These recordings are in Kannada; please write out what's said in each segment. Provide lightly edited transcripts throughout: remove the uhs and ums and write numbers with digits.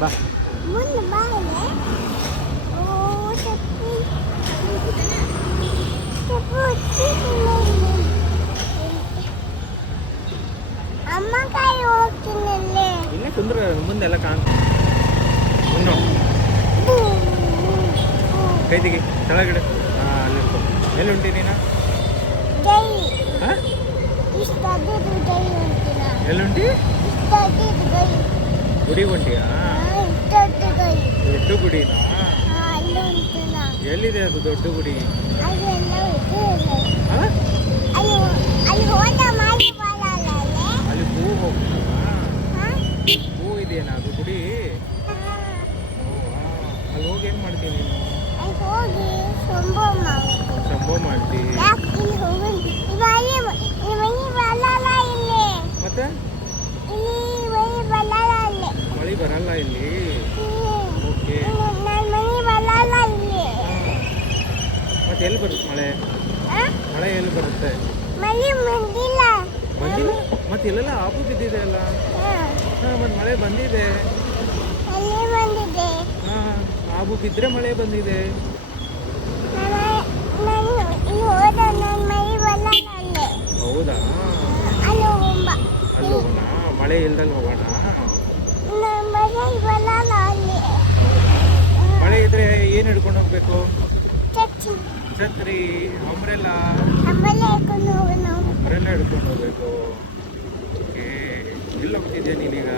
ಬಾ. ಅಮ್ಮ ಕೈ ಹೋಗ್ತೀನಿ ಇಲ್ಲೇ ಕುಂದ್ರ ಮುಂದೆಲ್ಲ ಕಾಣ್ತ ಕೈ ತೆಗಿ ಕೆಳಗಡೆ. ಅಲ್ಲಿ ಎಲ್ಲಿ ಹೊಂಟಿ ನೀನು? ಎಲ್ಲಿ ಹೊಂಟಿ? ಗುಡಿ ಹೊಂಟಿಯಾ? ದೊಡ್ಡ ಗುಡಿನಾ? ಎಲ್ಲಿದೆ ಅದು ದೊಡ್ಡ ಗುಡಿ? ಅಲ್ಲಿ ಹೂ ಹೋಗ್ತಾರಾ? ಹೂ ಇದೆಯಾ ಅದು ಗುಡಿ? ಅಲ್ಲಿ ಹೋಗಿ ಏನು ಮಾಡ್ತೀನಿ ನೀನು? ಸಂಭವ ಮಾಡ್ತಿ. ಮತ್ತೆ ಮಳೆ ಬರಲ್ಲ ಇಲ್ಲಿ. ಓಕೆ. ಮತ್ತೆ ಎಲ್ಲಿ ಬರುತ್ತೆ ಮಳೆ? ಮಳೆ ಎಲ್ಲಿ ಬರುತ್ತೆ? ಬಂದಿಲ್ಲ. ಮತ್ತೆ ಇಲ್ಲೆಲ್ಲ ಆಬು ಬಿದ್ದಿದೆ ಅಲ್ಲ? ಮತ್ತೆ ಮಳೆ ಬಂದಿದೆ. ಆಬು ಬಿದ್ದರೆ ಮಳೆ ಬಂದಿದೆ. ಹೌದಾ? ಅಲ್ಲಿ ಹೋಗೋಣ? ಮಳೆ ಇಲ್ದಲ್ಲಿ ಹೋಗೋಣ? ಮಳೆ ಇದ್ರೆ ಏನು ಹಿಡ್ಕೊಂಡು ಹೋಗ್ಬೇಕು? ಛತ್ರಿ, ಅಂಬ್ರೆಲ್ಲ ಹಿಡ್ಕೊಂಡು ಹೋಗ್ಬೇಕು. ಓಕೆ. ಎಲ್ಲಿ ಹೋಗ್ತಿದ್ಯಾ ನೀನೀಗ?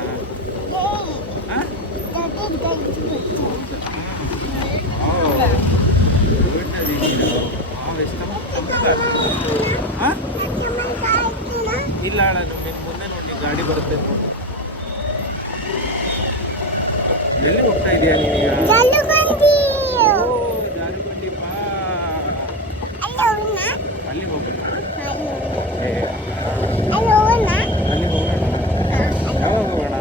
ಇಲ್ಲ ನಿನ್ನ ಮುಂದೆ ನೋಡಿ ಗಾಡಿ ಬರುತ್ತೆ. ಎಲ್ಲಿ ಹೋಗ್ತಾ ಇದೀಯಾ ನೀನೀಗ? ಜಾರುಬಂಡಿ ಬಾ. ಅಲ್ಲಿ ಹೋಗೋಣ? ಅಲ್ಲಿ ಹೋಗೋಣ. ಯಾವಾಗ ಹೋಗೋಣ?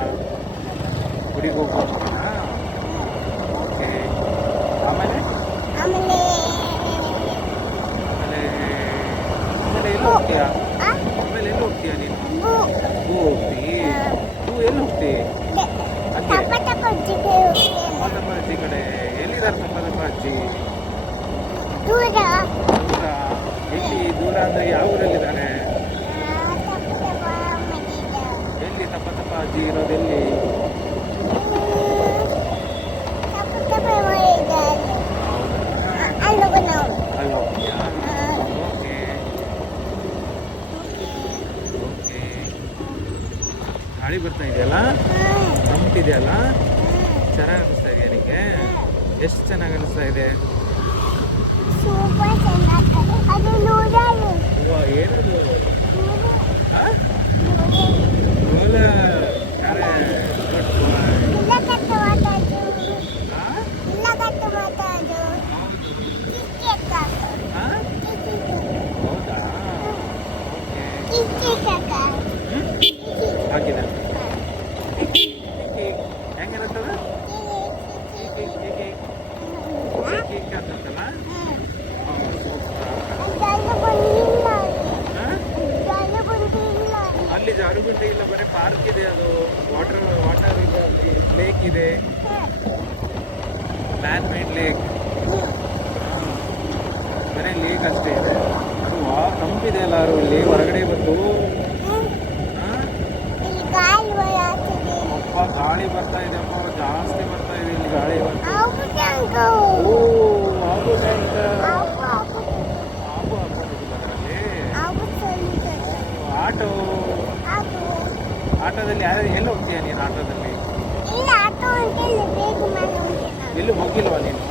ಗುಡಿಗೆ ಹೋಗೋಣ. ಓಕೆ. ಆಮೇಲೆ ಎಲ್ಲಿ ಹೋಗ್ತೀಯಾ? ಆಮೇಲೆ ಎಲ್ಲಿ ಹೋಗ್ತೀಯಾ ನೀನು? ಹೂ ಹೋಗ್ತಿ? ಹೂ ಎಲ್ಲಿ ಹೋಗ್ತಿ? ತಪ್ಪತಪ್ಪ ಅಜ್ಜಿ ಕಡೆ. ಎಲ್ಲಿದ್ದಾರೆ ತಪ್ಪತಪ್ಪ ಅಜ್ಜಿ? ದೂರ. ಎಲ್ಲಿ ದೂರ ಅಂದ್ರೆ ಯಾವ ಊರಲ್ಲಿದ್ದಾನೆ? ಎಲ್ಲಿ ತಪ್ಪತಪ್ಪ ಅಜ್ಜಿ ಇರೋದೆಲ್ಲಿ? ಅಲ್ಲಿ ಹೋಗ್ತೀಯಾ? ಓಕೆ. ಓಕೆ. ಗಾಳಿ ಬರ್ತಾ ಇದೆಯಲ್ಲ? ತಂಪಿದೆಯಲ್ಲ? ಚೆನ್ನಾಗಿ ಅನಿಸ್ತಾ ಇದೆಯಾ ನಿಮಗೆ? ಎಷ್ಟು ಚೆನ್ನಾಗಿ ಅನಿಸ್ತಾ ಇದೆ? ಏನದು? ಹಾಕಿದೆ ಹೆಂಗಿರುತ್ತದ? ಅಂತಲ್ಲ? ಅಲ್ಲಿ ಜಾರುಗುಂಡೆ ಇಲ್ಲ, ಬರೀ ಪಾರ್ಕ್ ಇದೆ. ಅದು ವಾಟರ್ ಲೇಕ್ ಇದೆ, ಮ್ಯಾನ್ ಮೇಡ್ ಲೇಕ್. ಬರೀ ಲೇಕ್ ಅಷ್ಟೇ ಇದೆ. ತಂಪಿದೆ ಎಲ್ಲಾರು ಇಲ್ಲಿ ಹೊರಗಡೆ ಬಂದು. ಅಪ್ಪ ಗಾಳಿ ಬರ್ತಾ ಇದೆ ಅಪ್ಪ, ಜಾಸ್ತಿ ಬರ್ತಾ ಇದೆ ಇಲ್ಲಿ ಗಾಳಿ. ಆಟೋದಲ್ಲಿ ಎಲ್ಲಿ ಹೋಗ್ತೀಯ ನೀನು? ಆಟೋದಲ್ಲಿ ಎಲ್ಲೂ ಹೋಗಿಲ್ವಾ ನೀನು?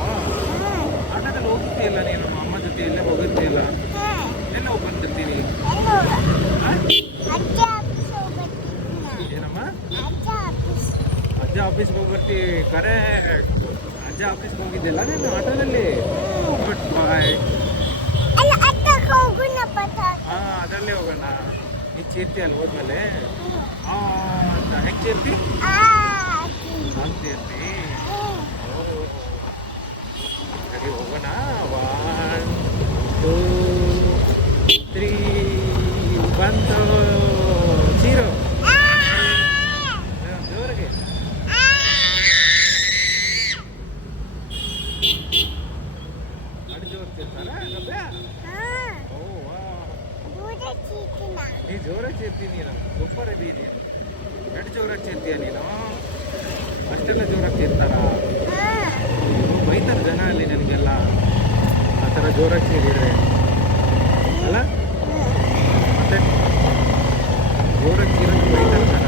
ಆಟೋದಲ್ಲಿ ಹೋಗ್ತೀಯಲ್ಲ ನೀನು, ಅಮ್ಮ ಜೊತೆ ಎಲ್ಲೇ ಹೋಗಿರ್ತೀಯಲ್ಲ? ಎಲ್ಲ ಹೋಗಿ ಬಂದಿರ್ತೀನಿ. ಏನಮ್ಮ? ಅಜ್ಜ ಆಫೀಸ್ಗೆ ಹೋಗಿ ಬರ್ತೀವಿ. ಅಜ್ಜ ಆಫೀಸ್ಗೆ ಹೋಗಿದ್ದಿಲ್ಲ ನೀನು ಆಟೋದಲ್ಲಿ? ಗುಡ್ ಬಾಯ್. ಅದರಲ್ಲೇ ಹೋಗೋಣ. ನೀ ಚೇರ್ತಿ ಅಲ್ಲಿ ಹೋದ್ಮೇಲೆ ಹೆಂಗೆ ಚೇರ್ತಿ ಅಂತೀರ್ತಿ. ಸರಿ ಹೋಗೋಣ. 1 2 3 ಬಂತು. 0 ಜೋರಿಗೆ. ನೀ ಜೋರಾಗಿ ಸೇರ್ತೀನಿ ನೀನು ಸೂಪರ್ ಇದ್ದೀನಿ ಎಷ್ಟು ಜೋರಾಗಿ ಸೇರ್ತೀಯ ನೀನು ಅಷ್ಟೆಲ್ಲ ಜೋರಾಗಿ ಸೇರ್ತಾರ ಬೈತಾರೆ ಜನ ಅಲ್ಲಿ ನನಗೆಲ್ಲ ಆ ಥರ ಜೋರಾಗಿ ಸೇರಿದ್ರೆ ಅಲ್ಲ ಮತ್ತೆ ಜೋರಾಗಿ ಸೇರಿದ್ರೆ ಬೈತಾರೆ ಜನ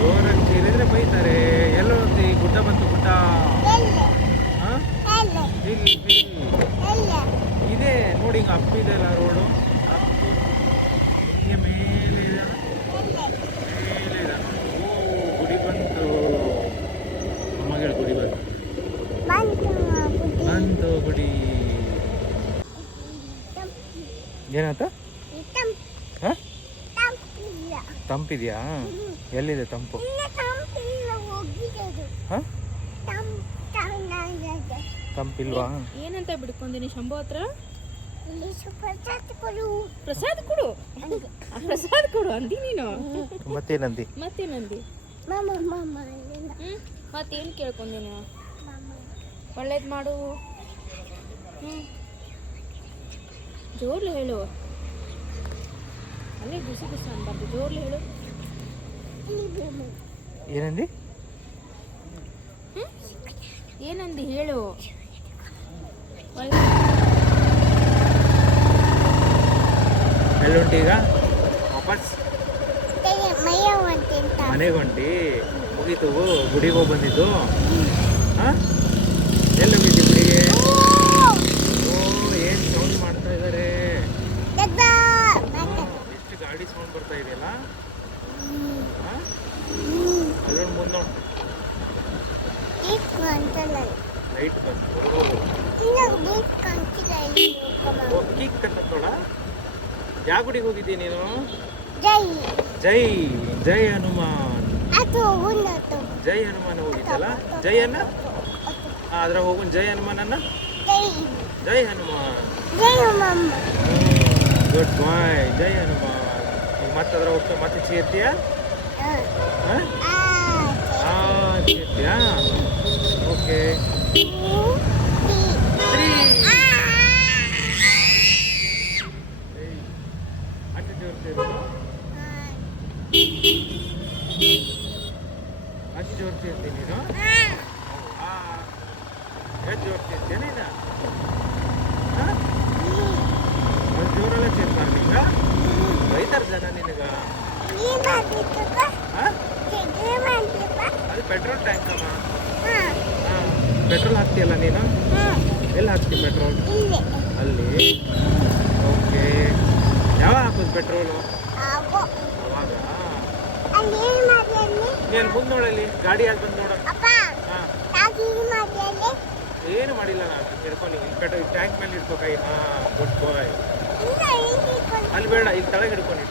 ಜೋರಾಗಿ ಸೇರಿದ್ರೆ ಬೈತಾರೆ ಎಲ್ಲೋ ಹೋಗ್ತಿ ಗುಡ್ಡ ಬಂತು ಗುಡ್ಡ ಹಾಂ ಇಲ್ಲಿ ಇದೆ ನೋಡಿ ಹಿಂಗೆ ಅಪ್ಪಿದೆ ಅಲ್ಲ ರೋಡು ಹಿಂಗೆ ಮೇಲೆ ಇದೆ ಓ ಗುಡಿ ಬಂತು ಅಮ್ಮಗೆ ಗುಡಿ ಬಂತು ಗುಡಿ ಏನಾಯ್ತು ಹಾಂ ತಂಪಿದೆಯಾ ಎಲ್ಲಿದೆ ತಂಪು ಹಾಂ ತಂಪಿಲ್ವಾ ಏನಂತ ಬಿಡ್ಕೊಂದಿನಿ ಶಂಭು ಹತ್ರ ಪ್ರಸಾದ ಕೊಡು ಪ್ರಸಾದ ಕೊಡು ಅಂದಿ ನೀನು ಮತ್ತೇನಂದಿ ಮತ್ತೇನಂದಿ ಮತ್ತೇನು ಕೇಳ್ಕೊಂದಿನ ಒಳ್ಳೇದು ಮಾಡು ಜೋರ್ಲಿ ಹೇಳು ಅಲ್ಲೇ ಗುಸಿ ಗುಸ ಅನ್ಬಾರ್ದು ಜೋರ್ಲಿ ಹೇಳು ಏನಂದಿ ಏನಂದಿ ಹೇಳು ಎಲ್ಲುಂಟಿ ಈಗ ವಾಪಸ್ ಮನೆಗೆ ಹೊಂಟಿ ಮುಗೀತು ಗುಡಿಗೆ ಹೋಗಿ ಬಂದಿದ್ದು ಹಾಂ ಎಲ್ಲಿ ಹೋಗಿದ್ದಿ ಗುಡಿಗೆ ಓ ಏನು ಸೌಂಡ್ ಮಾಡ್ತಾ ಇದ್ದಾರೆ ಎಷ್ಟು ಗಾಡಿ ಸೌಂಡ್ ಬರ್ತಾ ಇದೆಯಲ್ಲ ಹಾಂ ಅಲ್ಲೊಂದು ಮುಂದೆ ನೋಡು ಲೈಟ್ ಬಂತು ಕೀಕ್ ಅಂತ ನೋಡ ಯಾವ ಗುಡಿಗೆ ಹೋಗಿದ್ದಿ ನೀನು ಜೈ ಜೈ ಹನುಮಾನ್ ಜೈ ಹನುಮಾನ್ ಹೋಗಿದ್ದಲ್ಲ ಜೈ ಅನ್ನ ಅದ್ರ ಹೋಗುನ್ ಜೈ ಹನುಮಾನನ್ನ ಜೈ ಹನುಮಾನ್ ಗುಡ್ ಬಾಯ್ ಜೈ ಹನುಮಾನ್ ಈಗ ಮತ್ತೆ ಅದ್ರ ಹೋಗ್ತಾ ಮತ್ತೆ ಸೇರ್ತೀಯ ಸೇರ್ತೀಯಾ ಓಕೆ ಅಷ್ಟು ಜೋರು ಸೇರೋದು ಅಷ್ಟು ಜೋರು ಸೇರ್ತೀನಿ ನೀನು ಎಷ್ಟು ಜೋರು ಸೇರ್ತೀಯ ನೀನು ಅಷ್ಟು ಜೋರೆಲ್ಲ ಸೇರ್ತಾರೆ ನಿಂಗ ಬೈತಾರೆ ಜನ ನಿನಗ ಅದು ಪೆಟ್ರೋಲ್ ಟ್ಯಾಂಕ್ ಅಮ್ಮ ಪೆಟ್ರೋಲ್ ಹಾಕ್ತೀಯಲ್ಲ ನೀನು ಎಲ್ಲಿ ಹಾಕ್ತಿ ಪೆಟ್ರೋಲ್ ಅಲ್ಲಿ ಓಕೆ ಯಾವಾಗ ಹಾಕೋದು ಪೆಟ್ರೋಲು ಅವಾಗ ನೀನು ಮುಂದೆ ನೋಡಲ್ಲಿ ಗಾಡಿ ಯಾಕೆ ಬಂದು ನೋಡ ಏನು ಮಾಡಿಲ್ಲ ನಾನು ಹಿಡ್ಕೊಂಡು ಪೆಟ್ರೋಲ್ ಟ್ಯಾಂಕ್ ಮೇಲೆ ಇಡ್ಕೋ ಕೈ ಗುಡ್ ಬಾಯ್ ಅಲ್ಲಿ ಬೇಡ ಇಲ್ಲಿ ತಳಗೆ ಹಿಡ್ಕೊಂಡು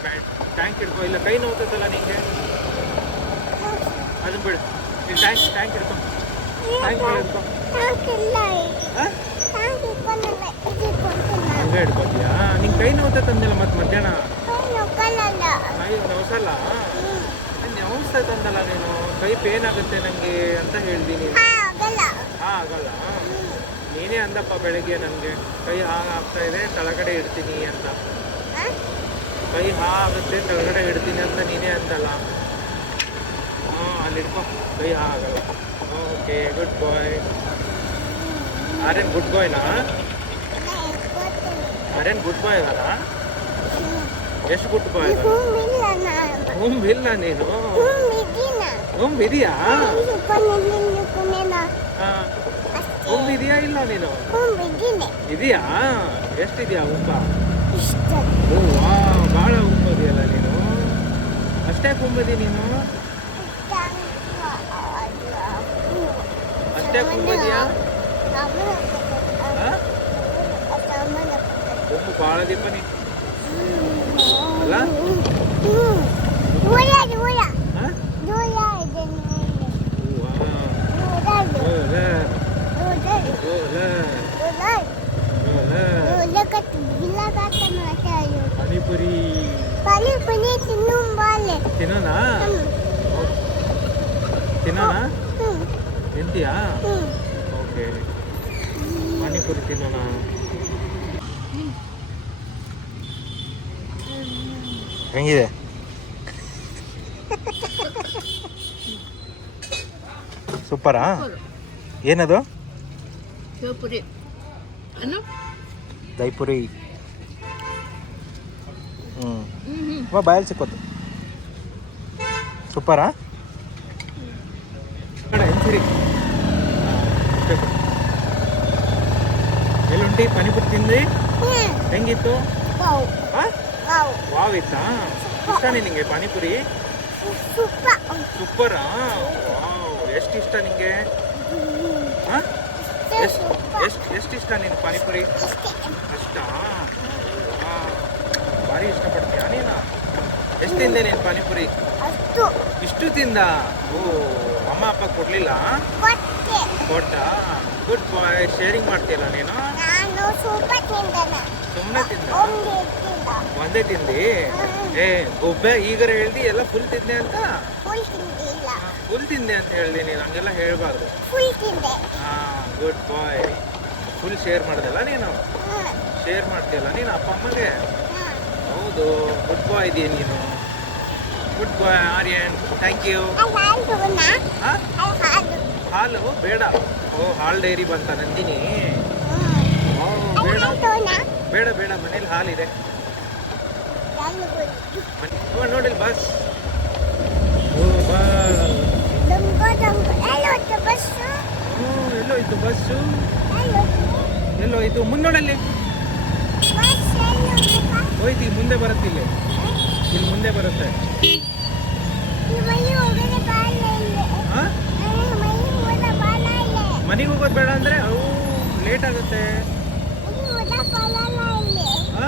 ಟ್ಯಾಂಕ್ ಹಿಡ್ಕೊ ಇಲ್ಲ ಕೈ ನೋವುತ್ತಲ್ಲ ನಿಂಗೆ ಅದು ಬಿಡು ಇಲ್ಲಿ ಟ್ಯಾಂಕ್ ಹಿಡ್ಕೊ ಟ್ಯಾಂಕ್ ಮೇಲೆ ಹಿಡ್ಕೊ ಹಂಗೆ ಹಿಡ್ಕೊತೀಯಾ ನಿಂಗೆ ಕೈ ನೋವುತ್ತೆ ತಂದಿಲ್ಲ ಮತ್ತೆ ಮಧ್ಯಾಹ್ನ ಕೈ ನೋಸಲ್ಲ ನೋವಿಸ್ತಾ ತಂದಲ್ಲ ನೀನು ಕೈ ಪೇನ್ ಆಗುತ್ತೆ ನನಗೆ ಅಂತ ಹೇಳ್ತೀನಿ ಆಗಲ್ಲ ನೀನೇ ಅಂದಪ್ಪ ಬೆಳಗ್ಗೆ ನನಗೆ ಕೈ ಆಗ್ತಾ ಇದೆ ಕೆಳಗಡೆ ಇಡ್ತೀನಿ ಅಂತ ಕೈ ಆಗುತ್ತೆ ಕೆಳಗಡೆ ಇಡ್ತೀನಿ ಅಂತ ನೀನೇ ಅಂತಲ್ಲ ಅಲ್ಲಿ ಇಡ್ಕೊ ಕೈ ಆಗಲ್ಲ okay good bye Aryan good ಬಾಯ್ನಾ Aryan good ಬಾಯ್ ಅದಾರ ಎಷ್ಟು ಗುಡ್ ಬಾಯ್ ಹೂಮ್ ಇಲ್ಲ ನೀನು ಹೂಮ್ ಇದೆಯಾ ಹೂಮ್ ಇದೆಯಾ ಇಲ್ಲ ನೀನು ಇದೆಯಾ ಎಷ್ಟಿದೆಯಾ ಉಂಬ ಓ ವಾ ಭಾಳ ಉಂಬದಿಯಲ್ಲ ನೀನು ಅಷ್ಟೇ ಕುಂಬದಿ ನೀನು ಅಷ್ಟೇ ಕುಂಬದಿಯಾ ಉಂಬು ಭಾಳ ದೀಪ ನೀ ಅಲ್ಲ ಪಾನಿಪುರಿ ತಿನ್ನೋಣ ತಿನ್ನೋಣ ತಿಂತೀಯಾ? ಹ್ಮ್. ಓಕೆ, ಪಾನಿಪುರಿ ತಿನ್ನೋಣ. ಹೆಂಗಿದೆ? ಸೂಪರಾ? ಏನದು? ಶಿವಪುರಿ ಅನ್ನು ದೈಪುರಿ. ಬಾಯಲ್ಲಿ ಸಿಕ್ಕೋದು. ಸೂಪರಾ? ಸರಿ, ಎಲ್ಲುಂಟಿ ಪಾನಿಪುರಿ ತಿಂದ್ರಿ? ಹ್ಮ್. ಹೆಂಗಿತ್ತು? ವಾವ್. ಹಾ? ವಾವ್. ವಾವ್ ಇತ್ತಾ? ಇಷ್ಟ ನಿನಗೆ ಪಾನಿಪುರಿ? ಸೂಪರ್. ಸೂಪರಾ? ವಾವ್, ಎಷ್ಟು ಇಷ್ಟ ನಿಂಗೆ? ಹಾ? ಎಷ್ಟು ಇಷ್ಟ ನಿನ್ ಪಾನಿಪುರಿ? ಅಷ್ಟ? ಭಾರಿ ಇಷ್ಟಪಡ್ತೀಯಾ ನೀನು? ಎಷ್ಟು ತಿಂದೆ ನೀನು ಪಾನಿಪುರಿ? ಅಷ್ಟು ಇಷ್ಟು ತಿಂದ? ಓ, ಅಮ್ಮ ಅಪ್ಪ ಕೊಡ್ಲಿಲ್ಲ? ಕೊಟ್ಟೆ. ಕೊಟ್ಟ? ಗುಡ್ ಬಾಯ್. ಶೇರಿಂಗ್ ಮಾಡ್ತೀಯಲ್ಲ ನೀನು? ನಾನು ಸೂಪರ್ ತಿಂದನೆ. ಸುಮ್ಮನೆ ತಿಂದ? ಒಂದೇ ತಿಂದ. ಒಂದೇ ತಿಂದಿ? ಏ ಒಬ್ಬೆ ಈಗರ ಹೇಳ್ದಿ ಎಲ್ಲ ಫುಲ್ ತಿಂದೆ ಅಂತ? ಫುಲ್ ತಿಂದಿಲ್ಲ. ಫುಲ್ ತಿಂದೆ ಅಂತ ಹೇಳ್ದಿ ನೀನು, ಹಂಗೆಲ್ಲ ಹೇಳ್ಬಾರ್ದು. ಫುಲ್ ತಿಂದೆ. ಹಾ, ಗುಡ್ ಬಾಯ್. ಫುಲ್ ಶೇರ್ ಮಾಡ್ದಲ್ಲ ನೀನು? ಹ್ಮ್. ಶೇರ್ ಮಾಡ್ತೀಯಲ್ಲ ನೀನು ಅಪ್ಪ ಅಮ್ಮಗೆ? ಹ್ಮ್. ಹೌದು, ಗುಡ್ ಬಾಯ್ ಇದೆಯಾ ನೀನು. Good bye Aryan, thank you. ಹಾಲು ಹಾ? ಹಾಲು. ಹಾಲು ಬೇಡ. ಓ, ಹಾಲು ಡೈರಿ ಬಂತ ನಂದಿನಿ? ಓ, ಬೇಡ ಬೇಡ ಬೇಡ, ಮನೇಲಿ ಹಾಲಿದೆ. ನೋಡಿಲ್ ಬಸ್. ಓ ಬಸ್. ಎಲ್ಲೋಯ್ತು ಬಸ್ಸು? ಎಲ್ಲೋಯ್ತು? ಮುಂದೋಡಲ್ಲಿ ಹೋಯ್ತು. ಈಗ ಮುಂದೆ ಬರುತ್ತೆ, ಇಲ್ಲಿ ಮುಂದೆ ಬರುತ್ತೆ. ಹಾ? ಮನೆಗೆ ಹೋಗೋದು ಬೇಡ ಅಂದ್ರೆ ಅವು ಲೇಟ್ ಆಗುತ್ತೆ. ಹಾ?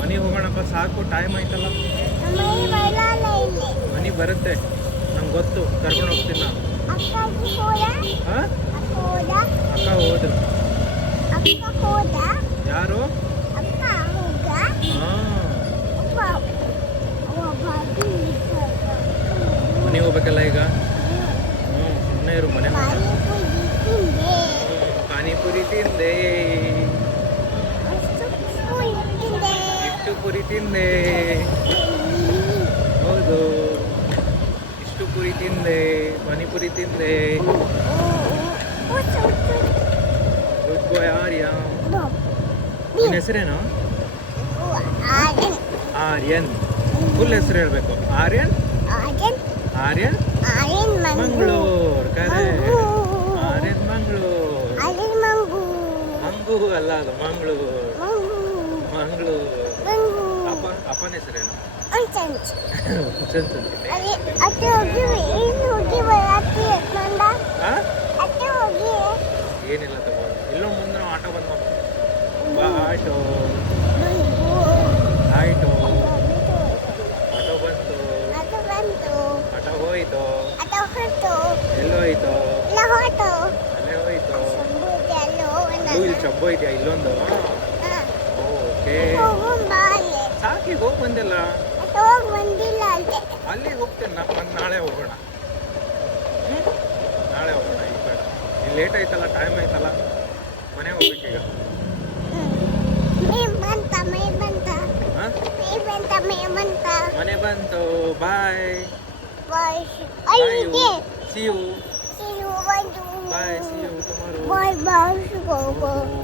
ಮನೆಗೆ ಹೋಗೋಣಪ್ಪ, ಸಾಕು, ಟೈಮ್ ಆಯ್ತಲ್ಲ. ಮನೆಗೆ ಬರುತ್ತೆ, ನಂಗೆ ಗೊತ್ತು, ಕರ್ಕೊಂಡು ಹೋಗ್ತೀನಿ ನಾನು. ಹಾ? ಅಕ್ಕ ಹೋದ್ರು. ಯಾರು? ಹಾ, ಮನೆಗೆ ಹೋಗ್ಬೇಕಲ್ಲ ಈಗ. ಸುಮ್ಮನೆ ಇರು, ಮನೆ ಪಾನಿಪುರಿ ತಿಂದೆ, ಇಷ್ಟು ಪುರಿ ತಿಂದೆ. ಹೌದು, ಇಷ್ಟು ಪುರಿ ತಿಂದೆ, ಪಾನಿಪುರಿ ತಿಂದೆ. ಗುಡ್ ಬಾಯ್ ಆರ್ಯ. ನಿನ್ನ ಹೆಸರೇನು? ಆರ್ಯನ್. ಫುಲ್ ಹೆಸರು ಹೇಳ್ಬೇಕು. ಆರ್ಯನ್ ಆರ್ಯನ್ ಮಂಗಳೂರು. ಕರೆ, ಆರ್ಯನ್ ಮಂಗಳೂರು. ಮಂಗು ಅಲ್ಲ, ಅದು ಮಂಗಳೂರು. ಮಂಗಳೂರು. ಅಪ್ಪನ ಹೆಸರೇನು? ಏನಿಲ್ಲ ತಗೋ, ಇಲ್ಲೋ ಮುಂದೆ ಆಟೋ ಬಂದು. ಆಟೋ ಆಯ್ತು, ಆಟೋ ಬಂತು, ಆಟೋ ಹೋಯ್ತು. ಎಲ್ಲೋಯ್ತು? ಅಲ್ಲೇ ಹೋಯ್ತು. ಇಲ್ಲಿ ಚಬ್ಬ ಇದೆಯಾ ಇಲ್ಲೊಂದು? ಓಕೆ, ಸಾಕಿ ಹೋಗಿ ಬಂದಿಲ್ಲ. ಅಲ್ಲಿಗೆ ಹೋಗ್ತೇನೆ ನಾನು, ನಾಳೆ ಹೋಗೋಣ. ನಾಳೆ ಹೋಗೋಣ, ಈಗ ಬೇಡ. ಇಲ್ಲಿ ಲೇಟ್ ಆಯ್ತಲ್ಲ, ಟೈಮ್ ಆಯ್ತಲ್ಲ, ಮನೆಗೆ ಹೋಗ್ಬೇಕೀಗ. ಹಾ? ಮನೆ ಬಂತು. ಬಾಯ್. See you. Bye. See you tomorrow. Bye.